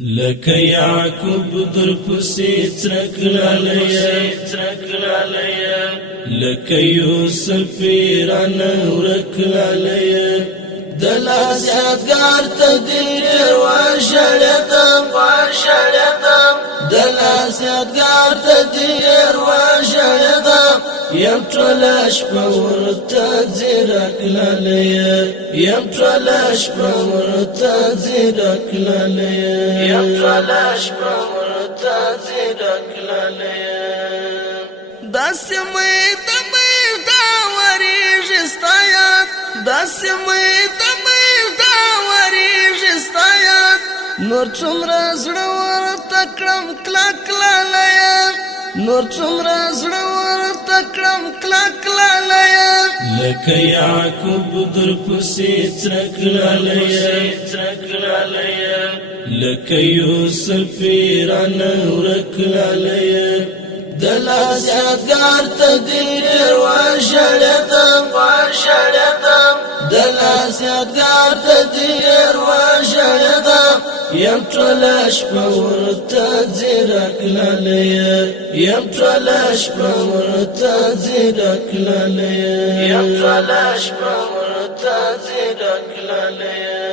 لك يعقوب ضرب سترك لاليا لك يوسف رانا ورك لاليا دلا سيادقار تدير وشلتم دلا سيادقار تدير وشلتم يمتلاش بورت زيرك لاليا يمتلاش بورت زيرك لاليا يمتلاش بورت زيرك لاليا داسمي وريج استايات داسمي وريج استايات نور څومره زړه ورته کړم کلک لالیه نور څومره زړه ورته کړم کلک لالیه لك يعقوب ضرب سترك لاليا لك يوسف رانا ورك لاليا دلا سيادقار تدير وشلتم دلا سيادقار تدير وشلتم يمتلاش بورت زيرك لاليا يمتلاش بورت زيرك لاليا يمتلاش بورت زيرك لاليا